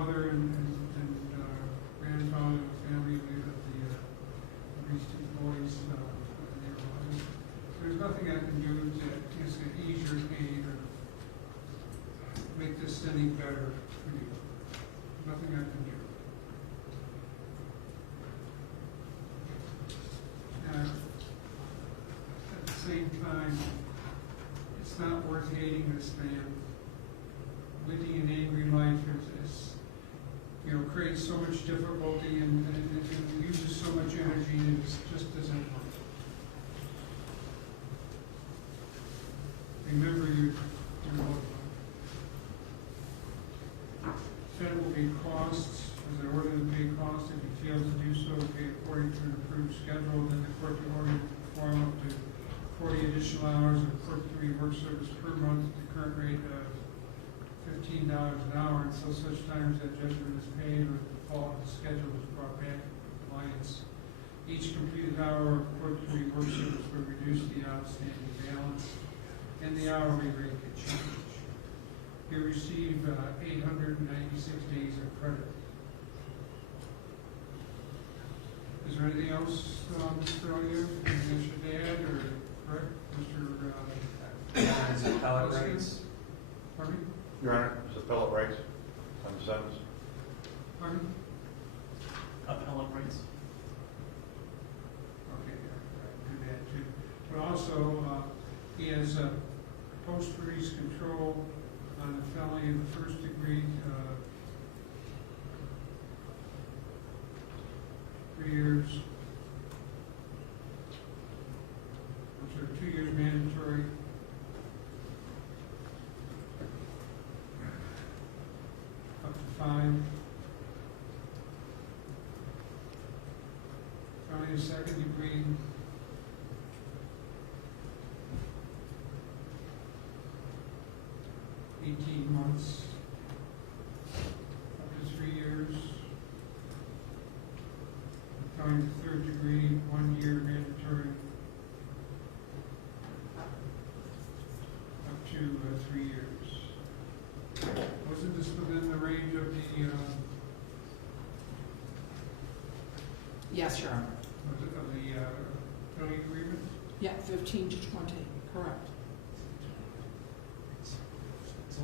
mother and grandfather and family of these two boys. There's nothing I can do to ease your pain or make this any better for you. Nothing I can do. At the same time, it's not worth hating this man. Living an angry life is creates so much difficulty and uses so much energy, and it just doesn't work. Remember your loved one. Fed will pay costs, as I order to pay costs. If you fail to do so, pay according to an approved schedule. Then the court will order you to perform up to 40 additional hours of court 3 work service per month at the current rate of $15 an hour until such time as that judgment is paid or the default of the schedule is brought back into compliance. Each completed hour of court 3 work service will reduce the outstanding balance and the hourly rate can change. You receive 896 days of credit. Is there anything else, Mr. O'Neill? Anything you should add, or correct, Mr. Is it appellate rights? Pardon me? Your Honor, it's appellate rights on the sentence. Pardon me? Appellate rights. Okay, I do that too. But also, he has post-release control on the felony of the first degree, 3 years, which are 2 years mandatory. Up to 5. Felony of second degree, months, up to 3 years. Felony of third degree, 1 year mandatory, up to 3 years. Wasn't this within the range of the, Yes, Your Honor. was it of the felony agreement? Yeah, 15 to 20, correct.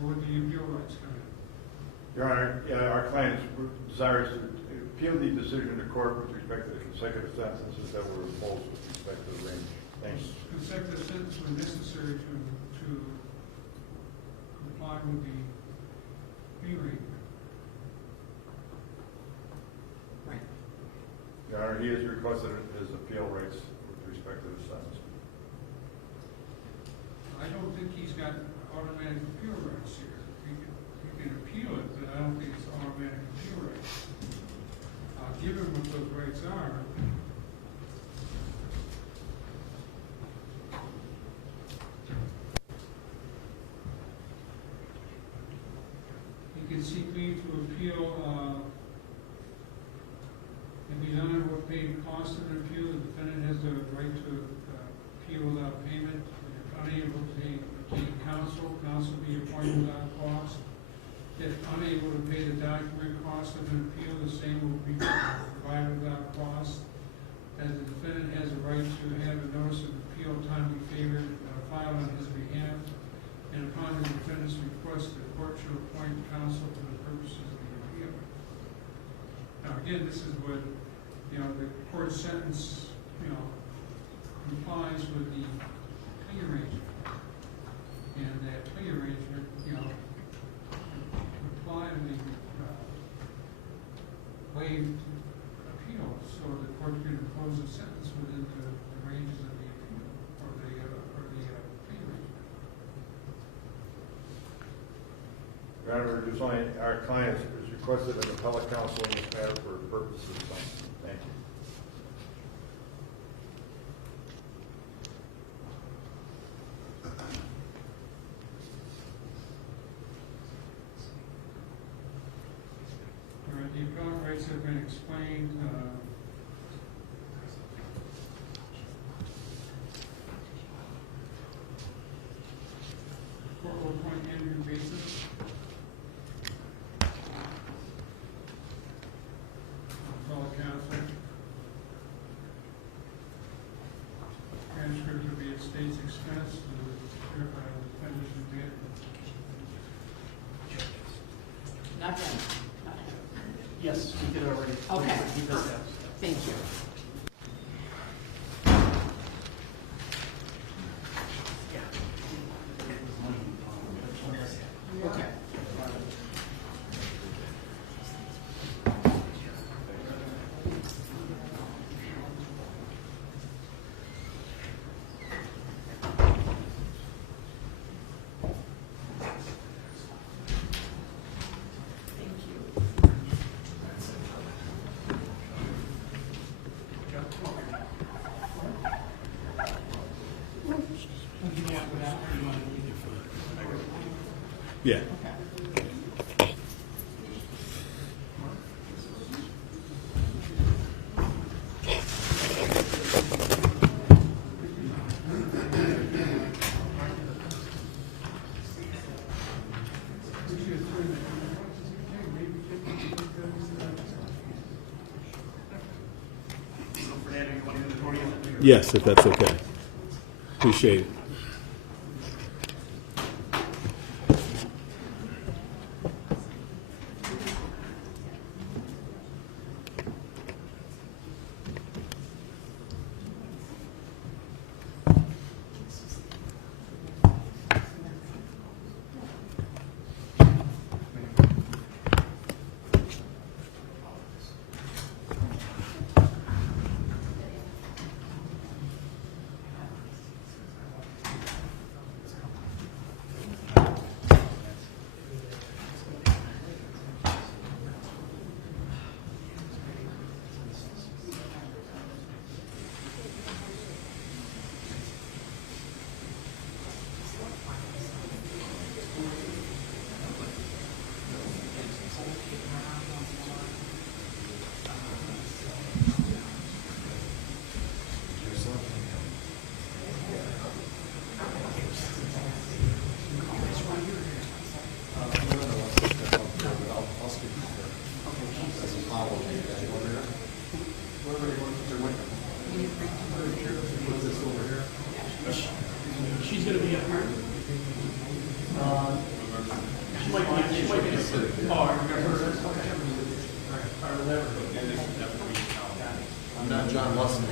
Or would the appeal rights come in? Your Honor, our client desires to appeal the decision to court with respect to the consecutive sentences that were imposed with respect to the range. Thanks. Consecutive sentence when necessary to comply with the plea rate. Right. Your Honor, he has requested his appeal rights with respect to the sentence. I don't think he's got automatic appeal rights here. He can appeal it, but I don't think it's automatic appeal rights. Give him what those rights are. He can seek leave to appeal, if he's unable to pay the cost of an appeal, the defendant has the right to appeal without payment. If unable to obtain counsel be appointed without cost. If unable to pay the document cost of an appeal, the same will be provided without cost. As the defendant has a right to have a notice of appeal timely favored filed on his behalf, and upon the defendant's request, the court shall appoint counsel for the purposes of the appeal. Now, again, this is what the court sentence complies with the plea arrangement. And that plea arrangement, impliedly waived appeal, so the court can impose a sentence within the ranges of the appeal or the plea arrangement. Your Honor, just only our client has requested an appellate counsel in this matter for purposes of sentencing. Thank you. The appellate rights have been explained. Court will appoint Andrew Basis. not him. Yes, we did already. Okay. He does that. Thank you. Okay. Yeah. Okay. Fernando, you want to do the podium? Yes, if that's okay. Appreciate it. She's going to be up here. She might be a car. I'm not John Lawson.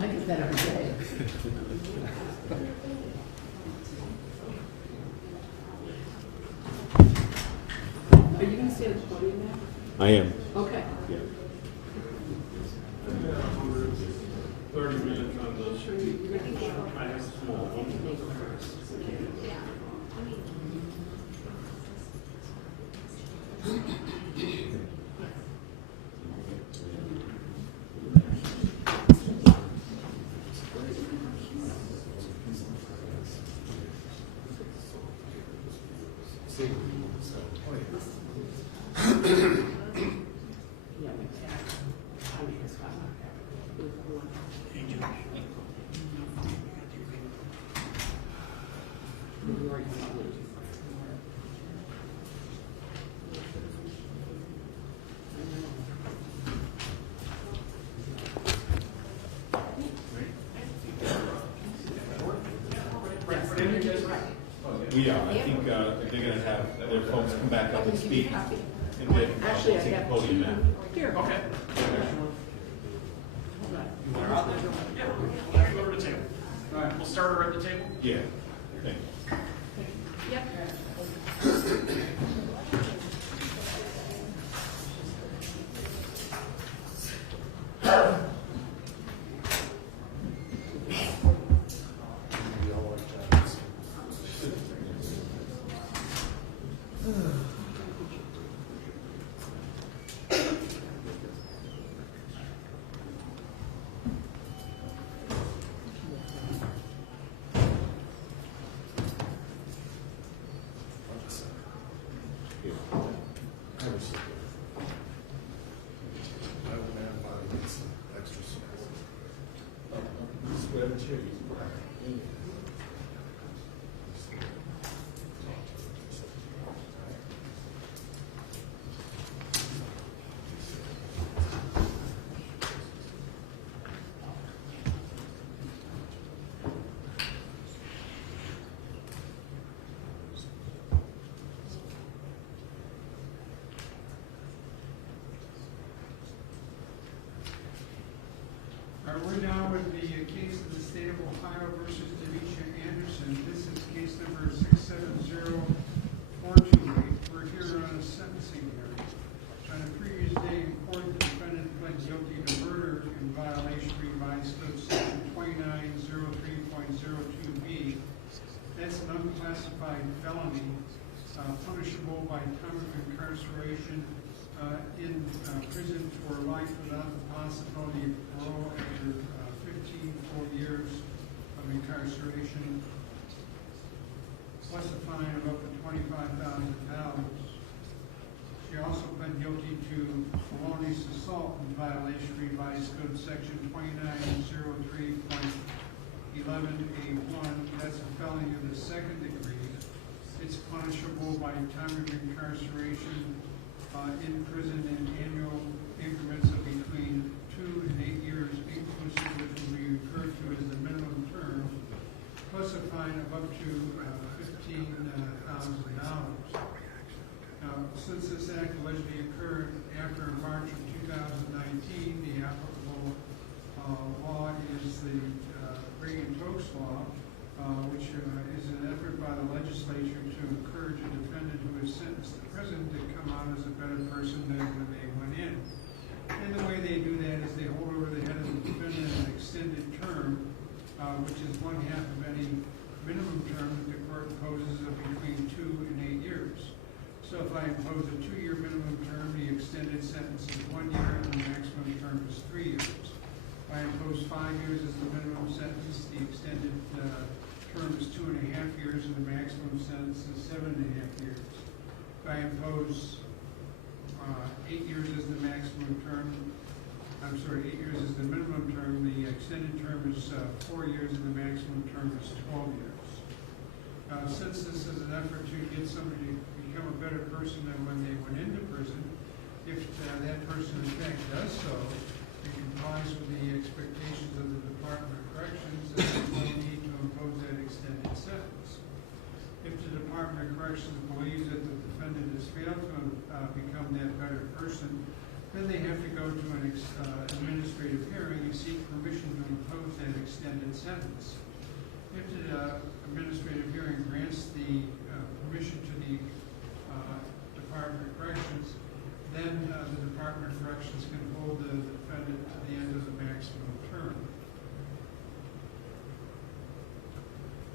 I get that every day. Are you gonna stay at the podium now? I am. Okay. Yeah. 30 minutes on this. Sure, you're gonna be I have a small one. Yeah, We are. I think they're going to have their folks come back up and speak. And then Actually, I take the have podium now. Here. Okay. Hold on. You want her out there? Yeah, we'll go to the table. All right, we'll start her at the table. Yeah. Thank you. Yep. We're now with the case of the State of Ohio versus Denisha Anderson. This is case number 670428. We're here on a sentencing hearing. On a previous day in court, the defendant pled guilty to murder in violation of revised code section 2903.02B. That's an unclassified felony, punishable by time of incarceration in prison for life without the possibility of parole after 15 full years of incarceration, plus a fine of up to $25,000. She also pled guilty to felonious assault in violation of revised code section 2903.11A1. That's a felony of the second degree. It's punishable by time of incarceration in prison in annual increments of between 2 and 8 years inclusive, which will be referred to as the minimum term, plus a fine of up to $15,000. Now, since this act allegedly occurred after March of 2019, the applicable law is the Reagan-Tokes law, which is an effort by the legislature to encourage a defendant who is sentenced to prison to come out as a better person than when they went in. And the way they do that is they hold over the head of the defendant an extended term, which is 1/2 of any minimum term that the court imposes of between 2 and 8 years. So if I impose a 2-year minimum term, the extended sentence is 1 year and the maximum term is 3 years. If I impose 5 years as the minimum sentence, the extended term is 2.5 years and the maximum sentence is 7.5 years. If I impose 8 years as the maximum term, 8 years as the minimum term, the extended term is 4 years and the maximum term is 12 years. Since this is an effort to get somebody to become a better person than when they went into prison, if that person in fact does so, it complies with the expectations of the Department of Corrections, then there's no need to impose that extended sentence. If the Department of Corrections believes that the defendant has failed to become that better person, then they have to go to an administrative hearing and seek permission to impose that extended sentence. If the administrative hearing grants the permission to the Department of Corrections, then the Department of Corrections can hold the defendant to the end of the maximum term.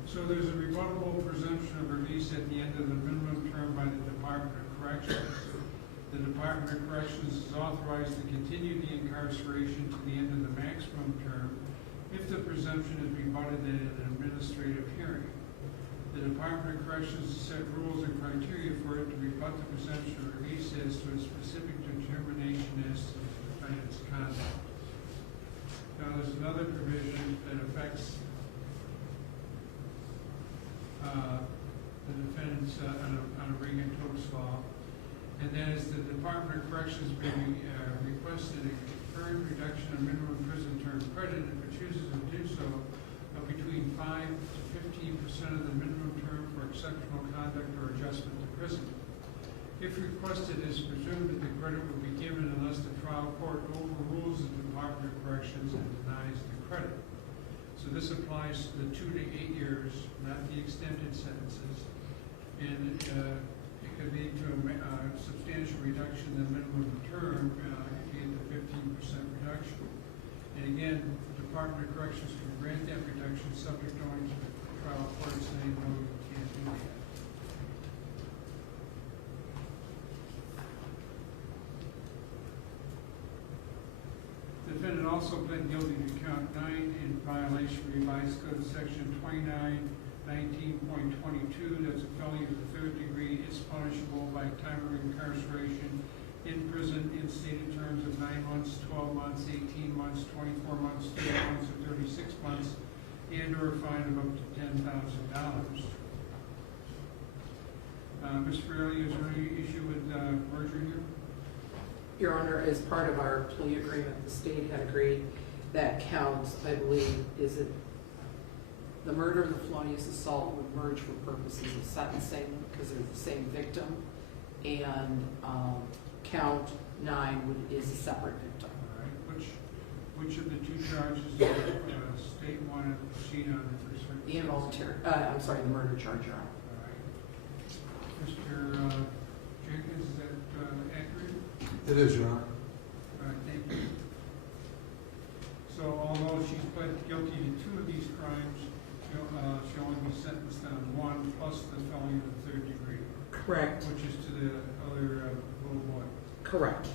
So there's a rebuttable presumption of release at the end of the minimum term by the Department of Corrections. The Department of Corrections is authorized to continue the incarceration to the end of the maximum term if the presumption is rebutted in an administrative hearing. The Department of Corrections set rules and criteria for it to rebut the presumption of release as to a specific determination as to the defendant's conduct. Now, there's another provision that affects the defendants on a Reagan-Tokes law, and that is the Department of Corrections may request a concurrent reduction of minimum prison term credit if it chooses to do so of between 5 to 15% of the minimum term for exceptional conduct or adjustment to prison. If requested, it is presumed that the credit will be given unless the trial court overrules the Department of Corrections and denies the credit. So this applies to the 2 to 8 years, not the extended sentences, and it could lead to a substantial reduction in the minimum term if you get the 15% reduction. And again, the Department of Corrections can grant that reduction subject only to the trial court saying, no, you can't do that. The defendant also pled guilty to count 9 in violation of revised code section 2919.22. That's a felony of the 3rd degree. It's punishable by time of incarceration in prison in stated terms of 9 months, 12 months, 18 months, 24 months, 30 months, or 36 months. and/or a fine of up to $10,000. Ms. Farrelly, is there any issue with merger here? Your Honor, as part of our plea agreement, the state had agreed that counts, I believe, is it the murder and the felonious assault would merge for purposes of sentencing because they're the same victim, and count 9 is a separate victim. All right, which of the two charges does the state want to proceed on for certain? The involuntary, I'm sorry, the murder charge, Your Honor. All right. Mr. Jenkins, is that accurate? It is, Your Honor. All right, thank you. So although she's pled guilty to 2 of these crimes, she'll only be sentenced on 1 plus the felony of the 3rd degree, Correct. which is to the other little boy. Correct.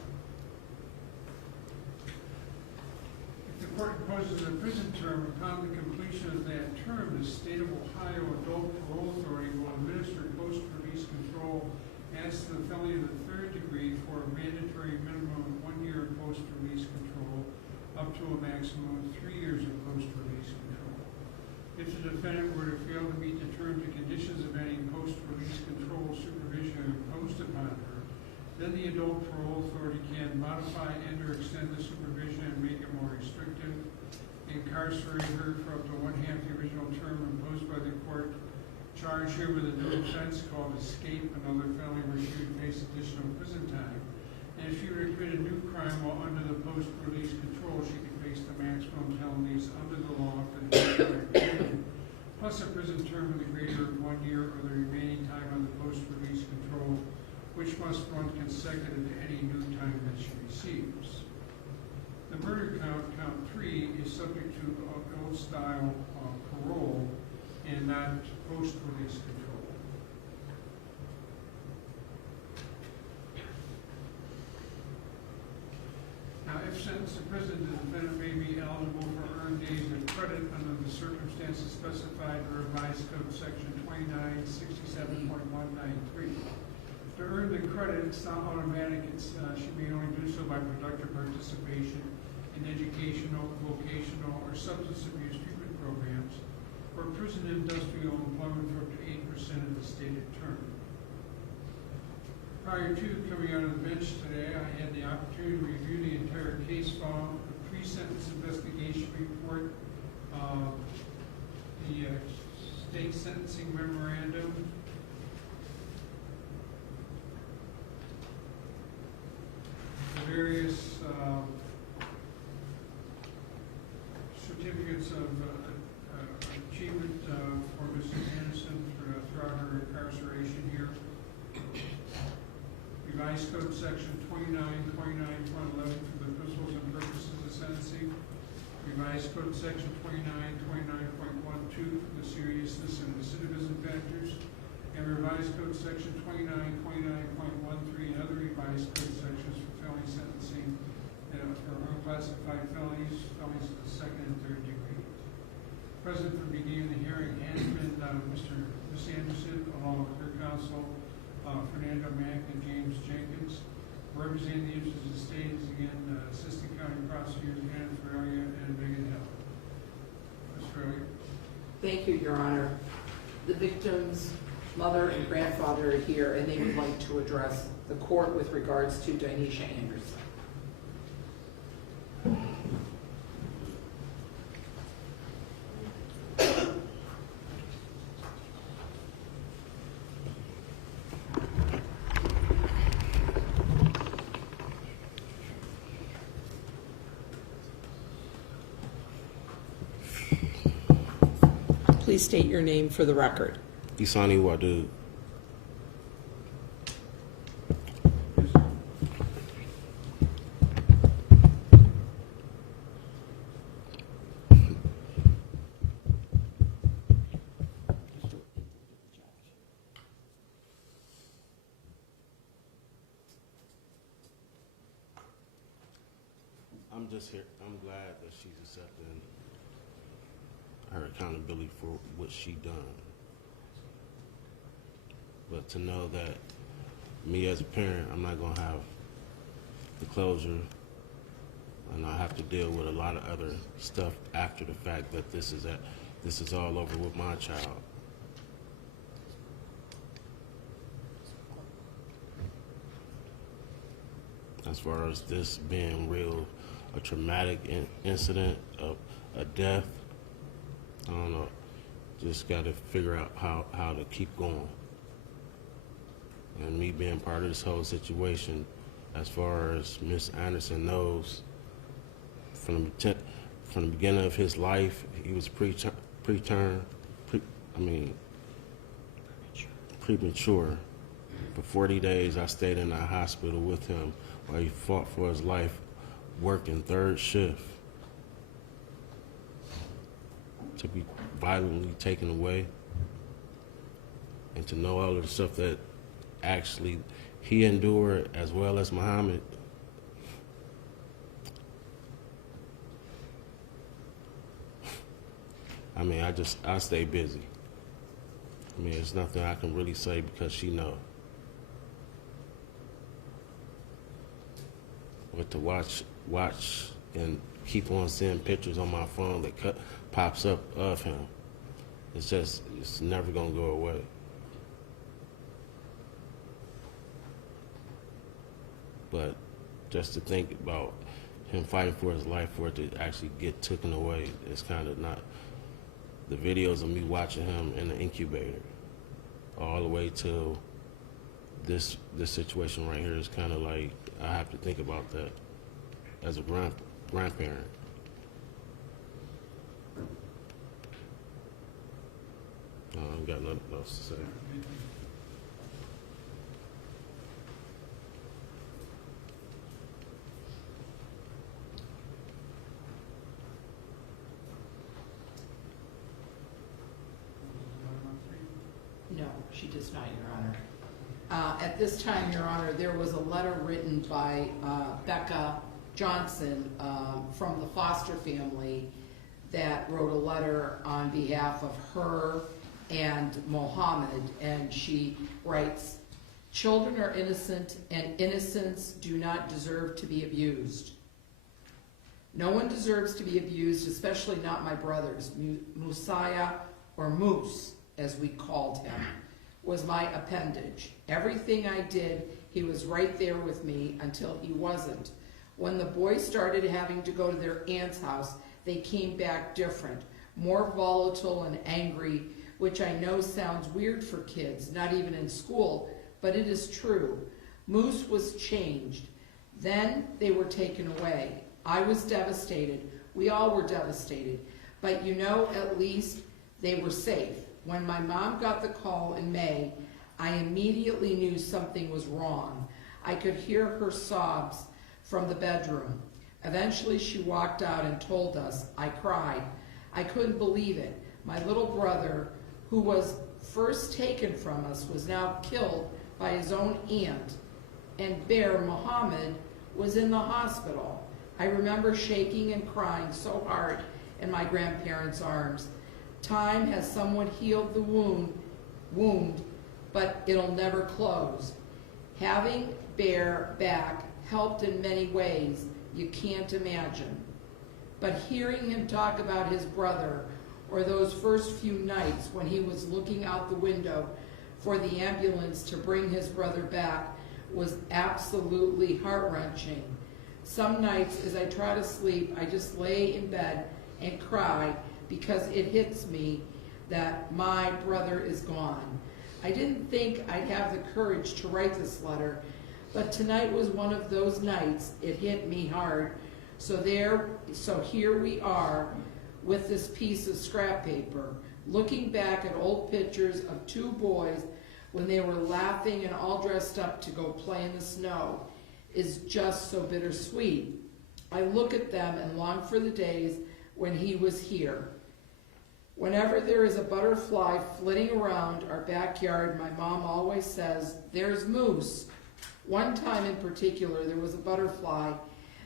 If the court imposes a prison term, upon the completion of that term, the state of Ohio Adult Parole Authority will administer post-release control as to the felony of the 3rd degree for a mandatory minimum of 1 year of post-release control, up to a maximum of 3 years of post-release control. If the defendant were to fail to meet the terms and conditions of any post-release control supervision imposed upon her, then the Adult Parole Authority can modify and/or extend the supervision and make it more restrictive, incarcerate her for up to 1/2 the original term imposed by the court, charge her with a new offense called escape, another felony where she would face additional prison time. And if she were to commit a new crime while under the post-release control, she could face the maximum penalties under the law for the period, plus a prison term with a greater of 1 year or the remaining time on the post-release control, which must run consecutive to any new time that she receives. The murder count 3, is subject to old-style parole and not post-release control. Now, if sentenced to prison, the defendant may be eligible for earned days of credit under the circumstances specified in Revised Code Section 2967.193. To earn the credit, it's not automatic. She may only do so by productive participation in educational, vocational, or substance abuse treatment programs, or prison industrial employment for up to 8% of the stated term. Prior to coming out of the bench today, I had the opportunity to review the entire case file, the pre-sentence investigation report, the state sentencing memorandum, the various certificates of achievement for Mrs. Anderson throughout her incarceration here. Revised Code Section 2929.11 for the principles and purposes of sentencing. Revised Code Section 2929.12 for the seriousness and recidivism factors. And Revised Code Section 2929.13 and other revised code sections for felony sentencing for unclassified felonies of the 2nd and 3rd degree. Present for beginning the hearing has been Ms. Anderson, along with her counsel, Fernando Mack and James Jenkins. Representing the interests of the state is again Assistant County Prosecutors Anna Ferreira and Megan Hill. Ms. Ferreira. Thank you, Your Honor. The victim's mother and grandfather are here, and they would like to address the court with regards to Dinesha Anderson. Please state your name for the record. Isani Wadu. I'm just here. I'm glad that she's accepting her accountability for what she done. But to know that me as a parent, I'm not gonna have the closure, and I have to deal with a lot of other stuff after the fact that this is this is all over with my child. As far as this being real, a traumatic incident, a death, I don't know. Just got to figure out how to keep going. And me being part of this whole situation, as far as Miss Anderson knows, from the beginning of his life, he was premature. For 40 days, I stayed in the hospital with him while he fought for his life, working third shift. To be violently taken away, and to know all of the stuff that actually he endured, as well as Muhammad. I mean, I stay busy. I mean, there's nothing I can really say because she know. But to watch and keep on seeing pictures on my phone that pops up of him, it's never gonna go away. But just to think about him fighting for his life, for it to actually get taken away, it's kind of not. The videos of me watching him in the incubator, all the way till this situation right here, is kind of like, I have to think about that as a grandparent. I've got nothing else to say. No, she does not, Your Honor. At this time, Your Honor, there was a letter written by Becca Johnson from the foster family that wrote a letter on behalf of her and Mohammed, and she writes, "Children are innocent, and innocents do not deserve to be abused. No one deserves to be abused, especially not my brothers. Musiah, or Moose, as we called him, was my appendage. Everything I did, he was right there with me until he wasn't. When the boys started having to go to their aunt's house, they came back different, more volatile and angry, which I know sounds weird for kids, not even in school, but it is true. Moose was changed. Then they were taken away. I was devastated. We all were devastated. But you know, at least they were safe. When my mom got the call in May, I immediately knew something was wrong. I could hear her sobs from the bedroom. Eventually she walked out and told us. I cried. I couldn't believe it. My little brother, who was first taken from us, was now killed by his own aunt, and Bear Muhammad was in the hospital. I remember shaking and crying so hard in my grandparents' arms. Time has somewhat healed the wound, but it'll never close. Having Bear back helped in many ways you can't imagine. But hearing him talk about his brother, or those first few nights when he was looking out the window for the ambulance to bring his brother back, was absolutely heart-wrenching. Some nights as I try to sleep, I just lay in bed and cry because it hits me that my brother is gone. I didn't think I'd have the courage to write this letter, but tonight was one of those nights. It hit me hard. So here we are with this piece of scrap paper, looking back at old pictures of two boys when they were laughing and all dressed up to go play in the snow, is just so bittersweet. I look at them and long for the days when he was here. Whenever there is a butterfly flitting around our backyard, my mom always says, "There's Moose." One time in particular, there was a butterfly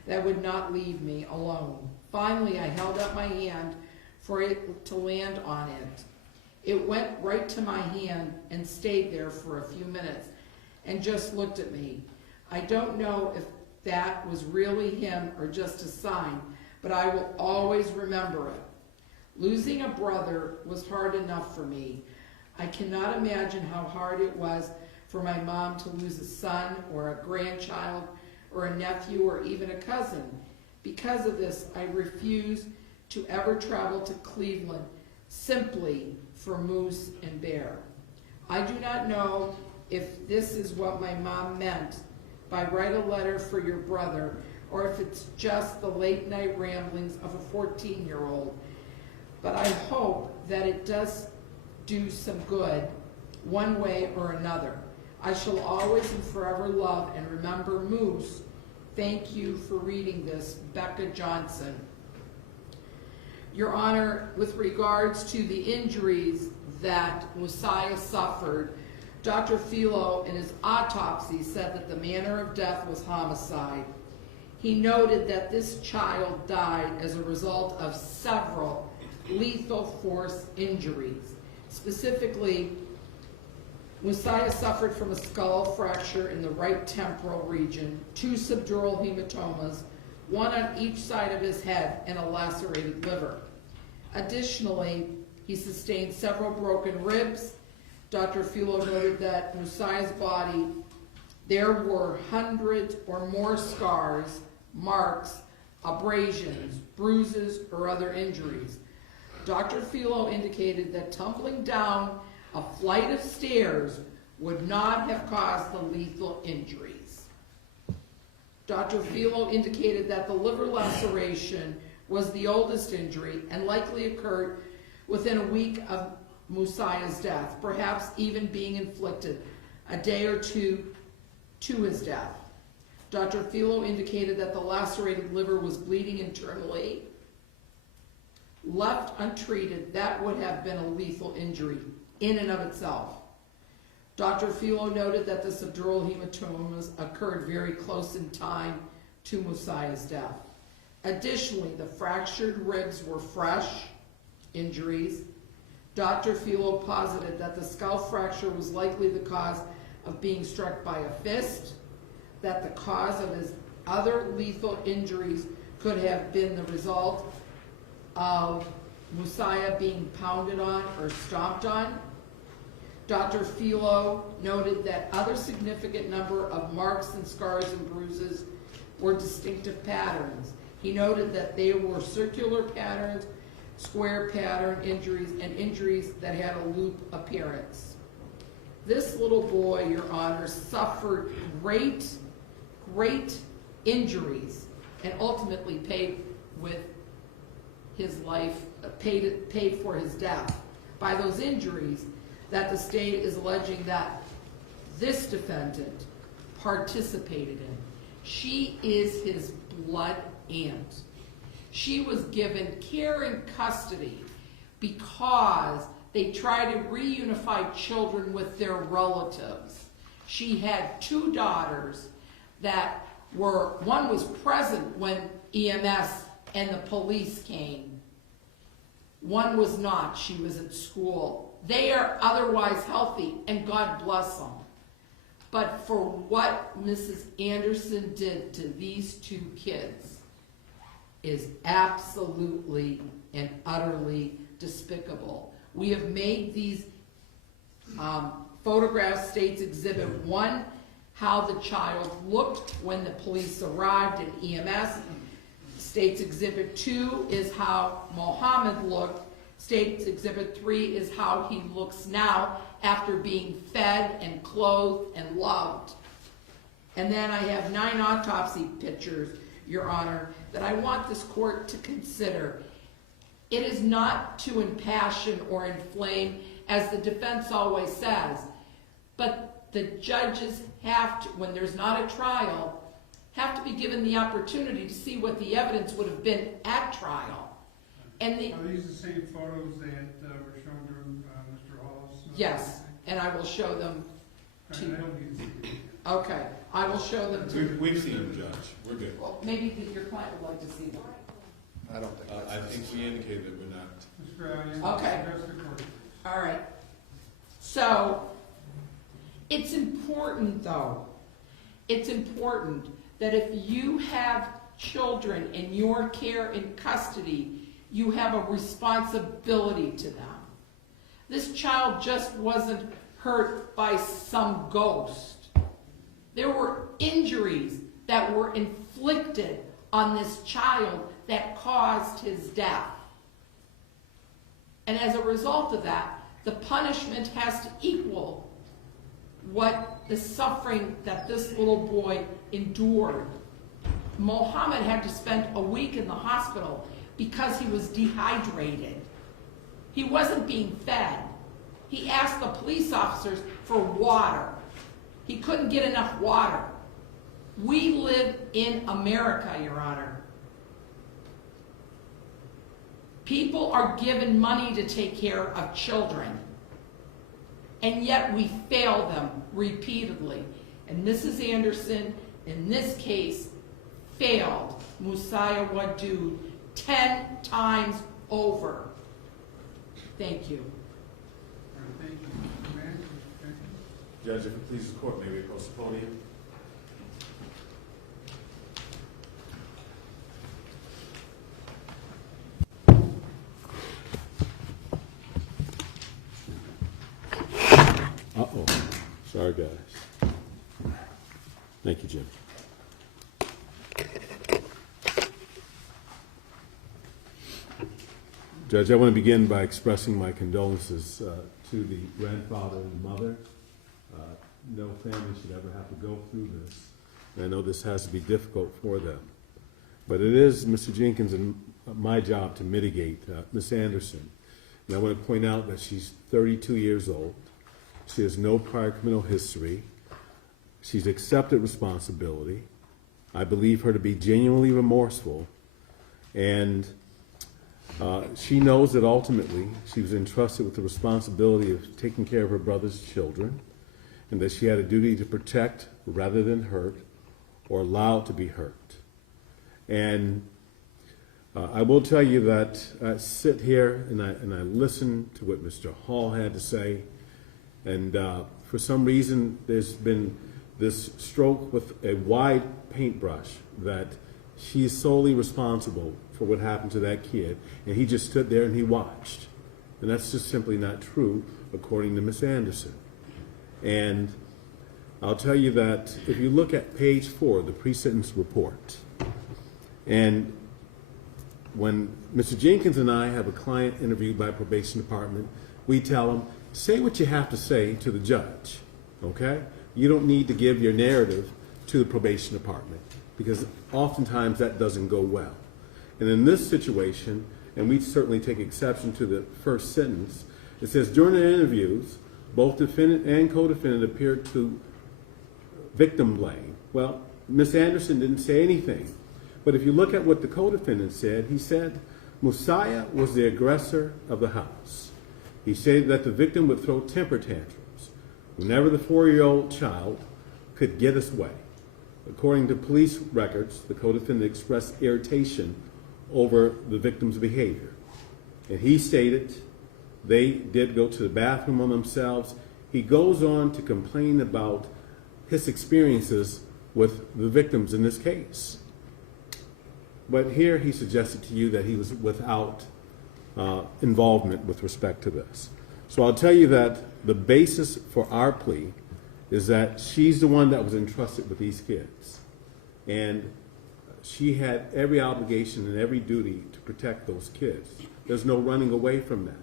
that would not leave me alone. Finally, I held up my hand for it to land on it. It went right to my hand and stayed there for a few minutes and just looked at me. I don't know if that was really him or just a sign, but I will always remember it. Losing a brother was hard enough for me. I cannot imagine how hard it was for my mom to lose a son or a grandchild or a nephew or even a cousin. Because of this, I refuse to ever travel to Cleveland simply for Moose and Bear. I do not know if this is what my mom meant by write a letter for your brother, or if it's just the late night ramblings of a 14-year-old. But I hope that it does do some good one way or another. I shall always and forever love and remember Moose. Thank you for reading this, Becca Johnson. Your Honor, with regards to the injuries that Mosiah suffered, Dr. Philo in his autopsy said that the manner of death was homicide. He noted that this child died as a result of several lethal force injuries. Specifically, Mosiah suffered from a skull fracture in the right temporal region, 2 subdural hematomas, 1 on each side of his head, and a lacerated liver. Additionally, he sustained several broken ribs. Dr. Philo noted that Mosiah's body, there were hundreds or more scars, marks, abrasions, bruises, or other injuries. Dr. Philo indicated that tumbling down a flight of stairs would not have caused the lethal injuries. Dr. Philo indicated that the liver laceration was the oldest injury and likely occurred within a week of Mosiah's death, perhaps even being inflicted a day or two to his death. Dr. Philo indicated that the lacerated liver was bleeding internally. Left untreated, that would have been a lethal injury in and of itself. Dr. Philo noted that the subdural hematomas occurred very close in time to Mosiah's death. Additionally, the fractured ribs were fresh injuries. Dr. Philo posited that the skull fracture was likely the cause of being struck by a fist, that the cause of his other lethal injuries could have been the result of Mosiah being pounded on or stomped on. Dr. Philo noted that other significant number of marks and scars and bruises were distinctive patterns. He noted that they were circular patterns, square pattern injuries, and injuries that had a loop appearance. This little boy, Your Honor, suffered great injuries and ultimately paid with his life, paid for his death by those injuries that the state is alleging that this defendant participated in. She is his blood aunt. She was given care and custody because they try to reunify children with their relatives. She had 2 daughters that were, one was present when EMS and the police came. One was not. She was at school. They are otherwise healthy, and God bless them. But for what Mrs. Anderson did to these 2 kids is absolutely and utterly despicable. We have made these photographs, State's Exhibit 1, how the child looked when the police arrived in EMS. State's Exhibit 2 is how Mohammed looked. State's Exhibit 3 is how he looks now after being fed and clothed and loved. And then I have 9 autopsy pictures, Your Honor, that I want this court to consider. It is not to impassion or inflame, as the defense always says, but the judges have to, when there's not a trial, have to be given the opportunity to see what the evidence would have been at trial. And the, Are these the same photos that were shown during Mr. Hall's? yes, and I will show them I to, don't need to see them. okay, I will show them to, We've seen them, Judge. We're good. well, maybe your client would like to see them. I don't think I think we indicated that we're not. Mr. Allen, Okay. address the court. All right. So, it's important though, it's important that if you have children in your care and custody, you have a responsibility to them. This child just wasn't hurt by some ghost. There were injuries that were inflicted on this child that caused his death. And as a result of that, the punishment has to equal what the suffering that this little boy endured. Mohammed had to spend a week in the hospital because he was dehydrated. He wasn't being fed. He asked the police officers for water. He couldn't get enough water. We live in America, Your Honor. People are given money to take care of children, and yet we fail them repeatedly. And Mrs. Anderson, in this case, failed Musaya Wadud 10 times over. Thank you. All right, thank you. Matt, okay. Judge, if it pleases the court, may we approach the podium? Uh-oh. Sorry, guys. Thank you, Jim. Judge, I want to begin by expressing my condolences to the grandfather and mother. No family should ever have to go through this. And I know this has to be difficult for them. But it is Mr. Jenkins and my job to mitigate Ms. Anderson. And I want to point out that she's 32 years old. She has no prior criminal history. She's accepted responsibility. I believe her to be genuinely remorseful. And she knows that ultimately she was entrusted with the responsibility of taking care of her brother's children, and that she had a duty to protect rather than hurt or allow to be hurt. And I will tell you that I sit here and I listen to what Mr. Hall had to say, and for some reason there's been this stroke with a wide paintbrush that she's solely responsible for what happened to that kid, and he just stood there and he watched. And that's just simply not true, according to Ms. Anderson. And I'll tell you that if you look at page 4 of the pre-sentence report, and when Mr. Jenkins and I have a client interviewed by probation department, we tell them, say what you have to say to the judge, okay? You don't need to give your narrative to the probation department, because oftentimes that doesn't go well. And in this situation, and we certainly take exception to the first sentence, it says, during the interviews, both defendant and co-defendant appeared to victim blame. Well, Ms. Anderson didn't say anything. But if you look at what the co-defendant said, he said Musaya was the aggressor of the house. He said that the victim would throw temper tantrums whenever the 4-year-old child could get his way. According to police records, the co-defendant expressed irritation over the victim's behavior. And he stated they did go to the bathroom on themselves. He goes on to complain about his experiences with the victims in this case. But here he suggested to you that he was without involvement with respect to this. So I'll tell you that the basis for our plea is that she's the one that was entrusted with these kids. And she had every obligation and every duty to protect those kids. There's no running away from that.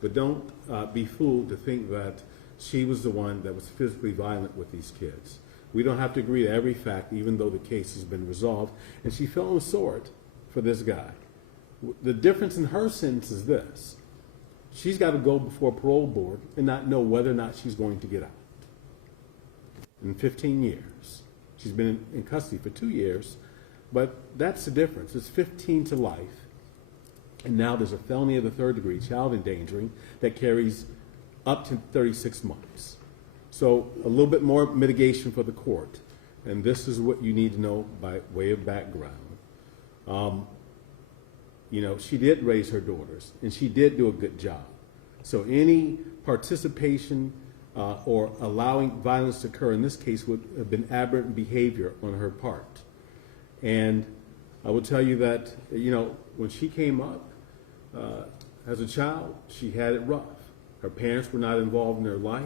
But don't be fooled to think that she was the one that was physically violent with these kids. We don't have to agree to every fact, even though the case has been resolved. And she fell on the sword for this guy. The difference in her sentence is this. She's got to go before a parole board and not know whether or not she's going to get out. In 15 years. She's been in custody for 2 years, but that's the difference. It's 15 to life. And now there's a felony of the 3rd degree, child endangering, that carries up to 36 months. So a little bit more mitigation for the court. And this is what you need to know by way of background. You know, she did raise her daughters, and she did do a good job. So any participation or allowing violence to occur in this case would have been aberrant behavior on her part. And I will tell you that, you know, when she came up, As a child, she had it rough. Her parents were not involved in her life.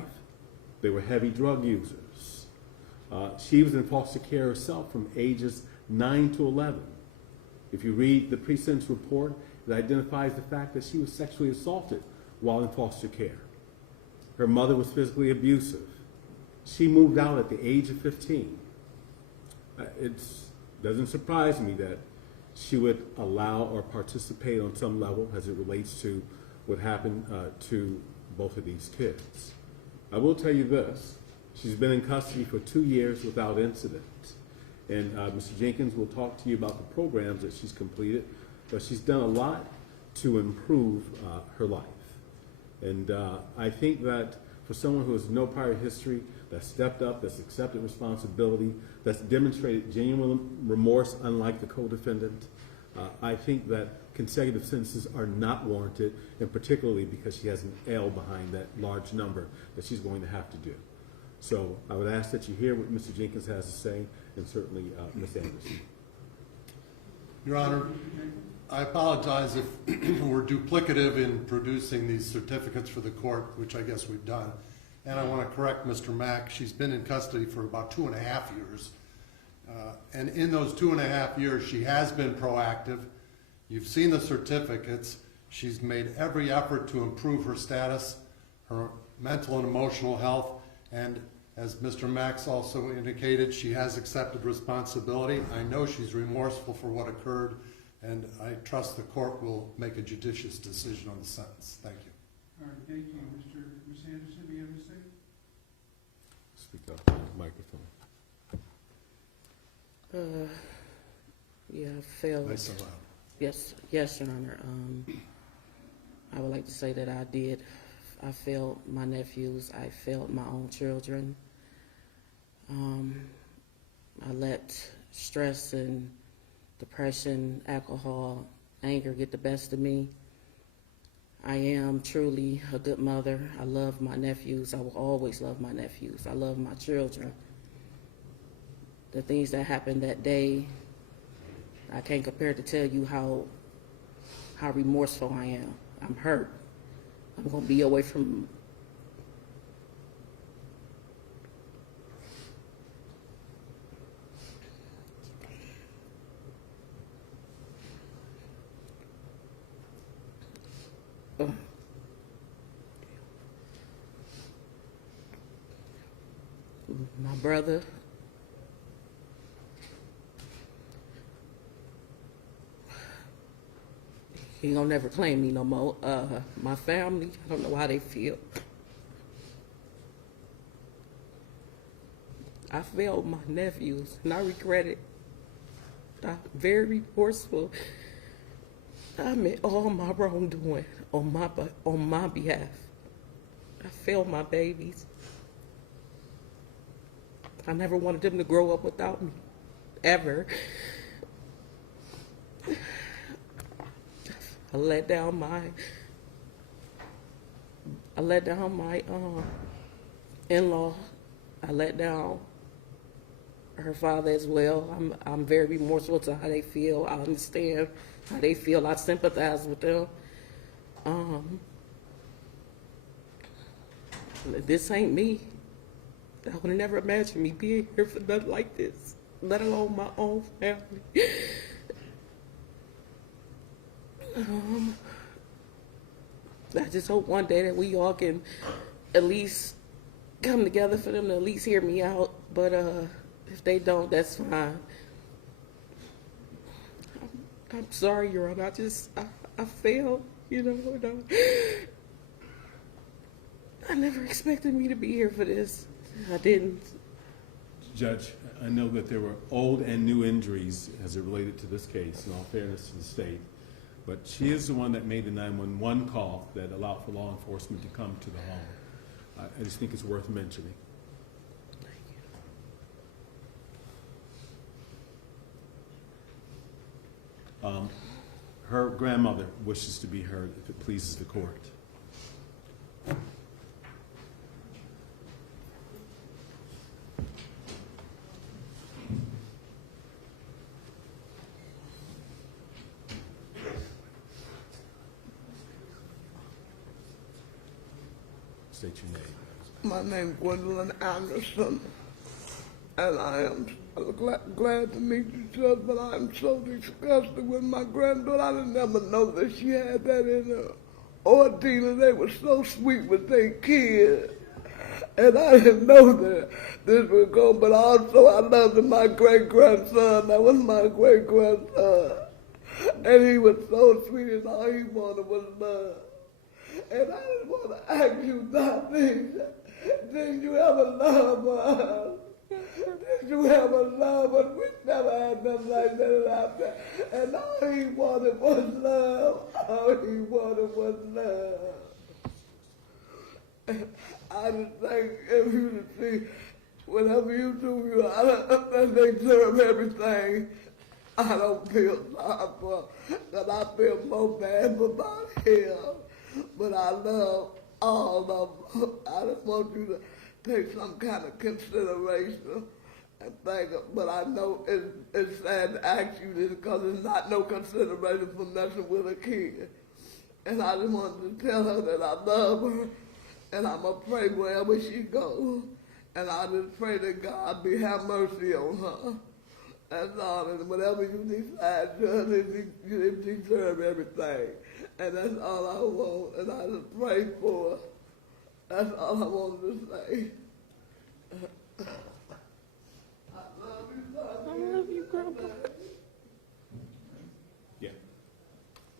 They were heavy drug users. She was in foster care herself from ages 9 to 11. If you read the pre-sentence report, it identifies the fact that she was sexually assaulted while in foster care. Her mother was physically abusive. She moved out at the age of 15. It doesn't surprise me that she would allow or participate on some level as it relates to what happened to both of these kids. I will tell you this, she's been in custody for 2 years without incident. And Mr. Jenkins will talk to you about the programs that she's completed, but she's done a lot to improve her life. And I think that for someone who has no prior history, that's stepped up, that's accepted responsibility, that's demonstrated genuine remorse, unlike the co-defendant, I think that consecutive sentences are not warranted, and particularly because she has an L behind that large number that she's going to have to do. So I would ask that you hear what Mr. Jenkins has to say, and certainly Ms. Anderson. Your Honor, I apologize if we're duplicative in producing these certificates for the court, which I guess we've done. And I want to correct Mr. Mack. She's been in custody for about 2.5 years. And in those 2.5 years, she has been proactive. You've seen the certificates. She's made every effort to improve her status, her mental and emotional health, and as Mr. Max also indicated, she has accepted responsibility. I know she's remorseful for what occurred, and I trust the court will make a judicious decision on the sentence. Thank you. All right, thank you. Ms. Anderson, do you have to say? Speak up on the microphone. Yeah, I failed. Nice and loud. Yes, Your Honor. I would like to say that I failed my nephews. I failed my own children. I let stress and depression, alcohol, anger get the best of me. I am truly a good mother. I love my nephews. I will always love my nephews. I love my children. The things that happened that day, I can't compare to tell you how remorseful I am. I'm hurt. I'm going to be away from my brother. He gonna never claim me no more. My family, I don't know how they feel. I failed my nephews, and I regret it. I'm very remorseful. I admit all my wrongdoing on my behalf. I failed my babies. I never wanted them to grow up without me, ever. I let down my in-law. I let down her father as well. I'm very remorseful to how they feel. I understand how they feel. I sympathize with them. This ain't me. I would have never imagined me being here for nothing like this, let alone my own family. I just hope one day that we all can at least come together for them to at least hear me out. But if they don't, that's fine. I'm sorry, Your Honor. I failed, you know. I never expected me to be here for this. I didn't. Judge, I know that there were old and new injuries as it related to this case, in all fairness to the state, but she is the one that made the 911 call that allowed for law enforcement to come to the home. I just think it's worth mentioning. Her grandmother wishes to be heard if it pleases the court. State your name. My name's Gwendolyn Anderson, and I am glad to meet you, Judge, but I am so disgusted with my granddaughter. I didn't ever know that she had that in her. Ordina, they were so sweet with their kids. And I didn't know that this would go, but also I loved my great-grandson. That was my great-grandson. And he was so sweet, and all he wanted was love. And I just want to ask you something. Did you ever love us? Did you ever love us? We never had nothing like that out there. And all he wanted was love. All he wanted was love. I just think if you see, whatever you do, they deserve everything. I don't feel sorry for, because I feel so bad about him. But I love all of them. I just want you to take some kind of consideration and think, but I know it's sad to ask you this because it's not no consideration for messing with a kid. And I just wanted to tell her that I love her, and I'm going to pray wherever she goes. And I just pray that God be have mercy on her. That's all. And whatever you decide, you deserve everything. And that's all I want. And I just pray for her. That's all I wanted to say. I love you, son. I love you, Grandpa. Yeah.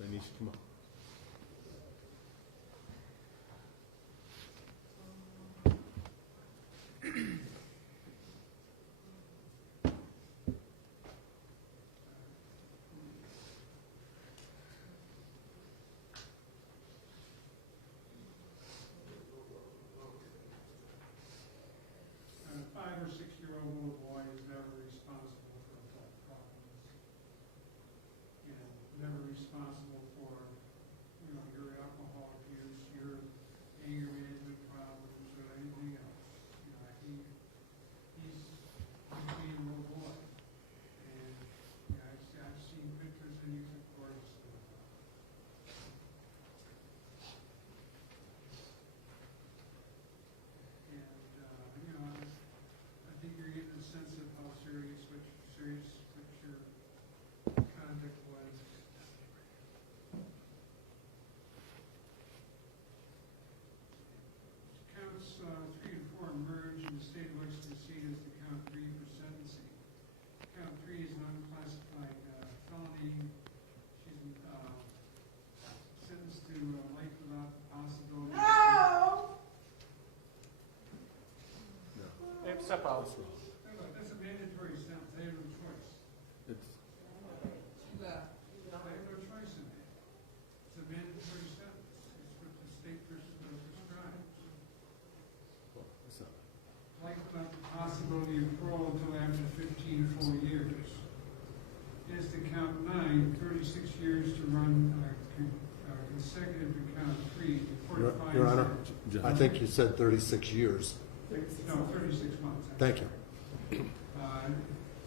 Lanisha, come on. A 5 or 6-year-old little boy is never responsible for adult problems. You know, never responsible for, you know, your alcohol abuse, your anger management problems, or anything else. You know, he's being a little boy. And, you know, I've seen pictures and he's a gorgeous little boy. And, you know, I think you're getting a sense of how serious what your conduct was. Counts 3 and 4 merge, and the state elects to proceed as to count 3 for sentencing. Count 3 is an unclassified felony. She's sentenced to life without the possibility. Babe, step out. That's a mandatory sentence. They have no choice. It's, They have no choice in that. It's a mandatory sentence. It's what the state prescribes. it's not. Life without the possibility of parole until after 15 full years. Is to count 9, 36 years to run consecutive to count 3. The court finds Your Honor, that- I think you said 36 years. No, 36 months. Thank you.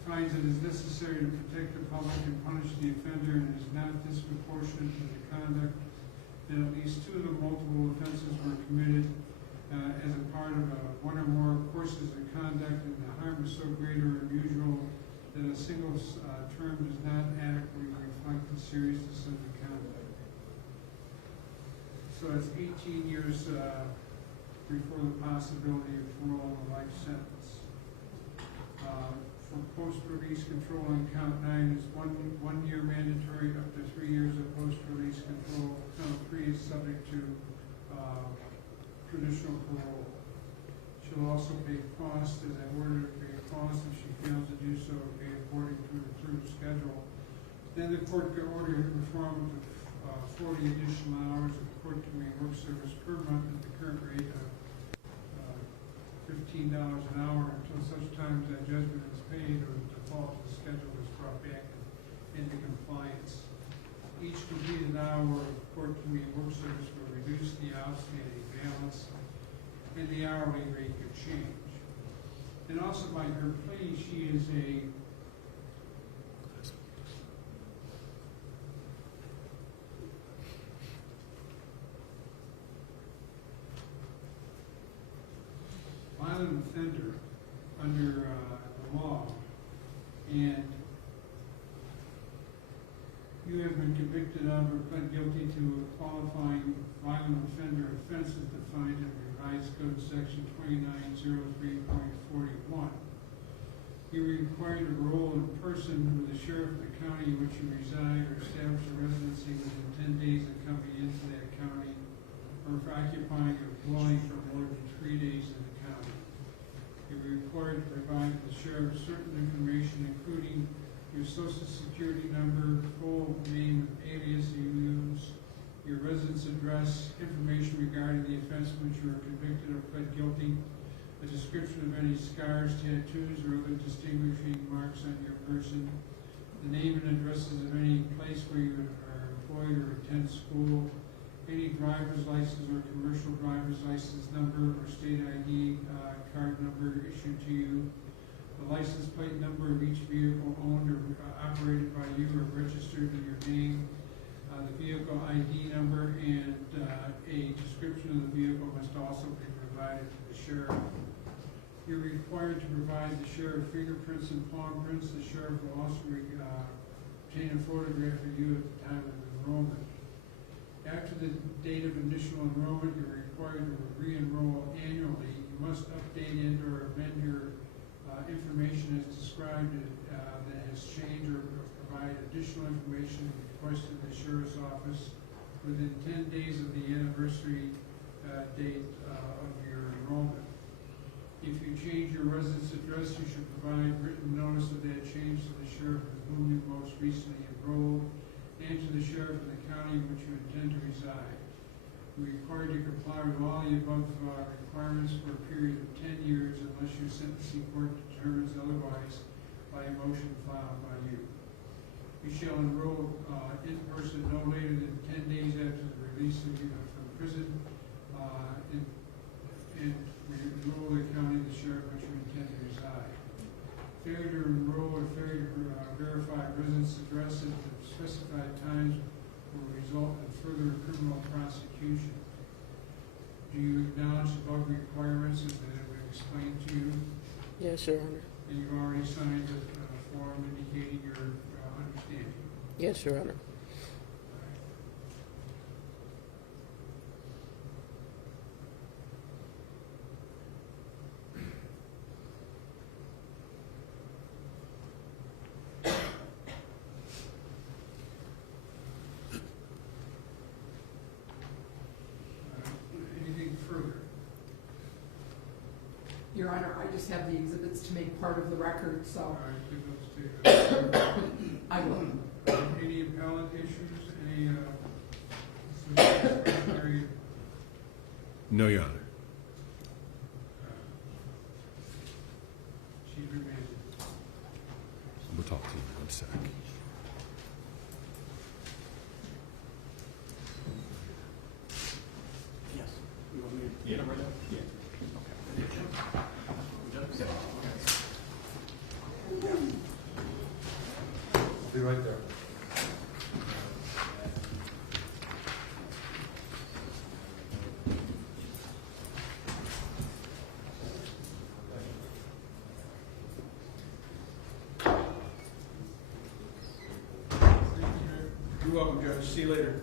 Finds it is necessary to protect the public and punish the offender and is not disproportionate to the conduct, that at least 2 of the multiple offenses were committed as a part of one or more courses of conduct, and the harm is so great or unusual that a single term does not adequately reflect the seriousness of the conduct. So it's 18 years before the possibility of parole and a life sentence. For post-release control on count 9 is 1 year mandatory up to 3 years of post-release control. Count 3 is subject to traditional parole. She'll also pay costs, as I ordered her to pay costs. If she fails to do so, it'll be according to the approved schedule. Then the court could order her to perform up to 40 additional hours of court community work service per month at the current rate of $15 an hour until such time as that judgment is paid or the default of the schedule is brought back into compliance. Each completed hour of court community work service will reduce the outstanding balance, and the hourly rate could change. And also by her plea, she is a violent offender under the law, and you have been convicted of or pled guilty to a qualifying violent offender offense as defined in Revised Code Section 2903.41. You are required to enroll in person with the sheriff of the county in which you reside or establish a residency within 10 days of coming into that county, or for occupying a dwelling for more than 3 days in the county. You are required to provide the sheriff certain information, including your social security number, full name and alias you use, your residence address, information regarding the offense in which you are convicted or pled guilty, a description of any scars, tattoos, or other distinguishing marks on your person, the name and addresses of any place where you are employed or attend school, any driver's license or commercial driver's license number or state ID card number issued to you, the license plate number of each vehicle owned or operated by you or registered in your name, the vehicle ID number, and a description of the vehicle must also be provided to the sheriff. You're required to provide the sheriff fingerprints and palm prints. The sheriff will also obtain a photograph of you at the time of enrollment. After the date of initial enrollment, you're required to re-enroll annually. You must update and or amend your information as described that has changed, or provide additional information requested in the sheriff's office within 10 days of the anniversary date of your enrollment. If you change your residence address, you should provide written notice of that change to the sheriff with whom you most recently enrolled and to the sheriff of the county in which you intend to reside. You're required to comply with all the above requirements for a period of 10 years unless your sentencing court determines otherwise by a motion filed by you. You shall enroll in person no later than 10 days after the release of you from prison, and enroll the county of the sheriff in which you intend to reside. Failure to enroll or failure to verify residence address at the specified times will result in further criminal prosecution. Do you acknowledge the above requirements that we've explained to you? Yes, Your Honor. And you've already signed a form indicating your understanding? Yes, Your Honor. Anything further? Your Honor, I just have the exhibits to make part of the record, so All right, give those to I will. any appellate issues, any No, Your Honor. she's remanded. We'll talk to you in 1 sec. Yes. You want me to get them right now? Yeah. I'll be right there. You're welcome, Judge. See you later.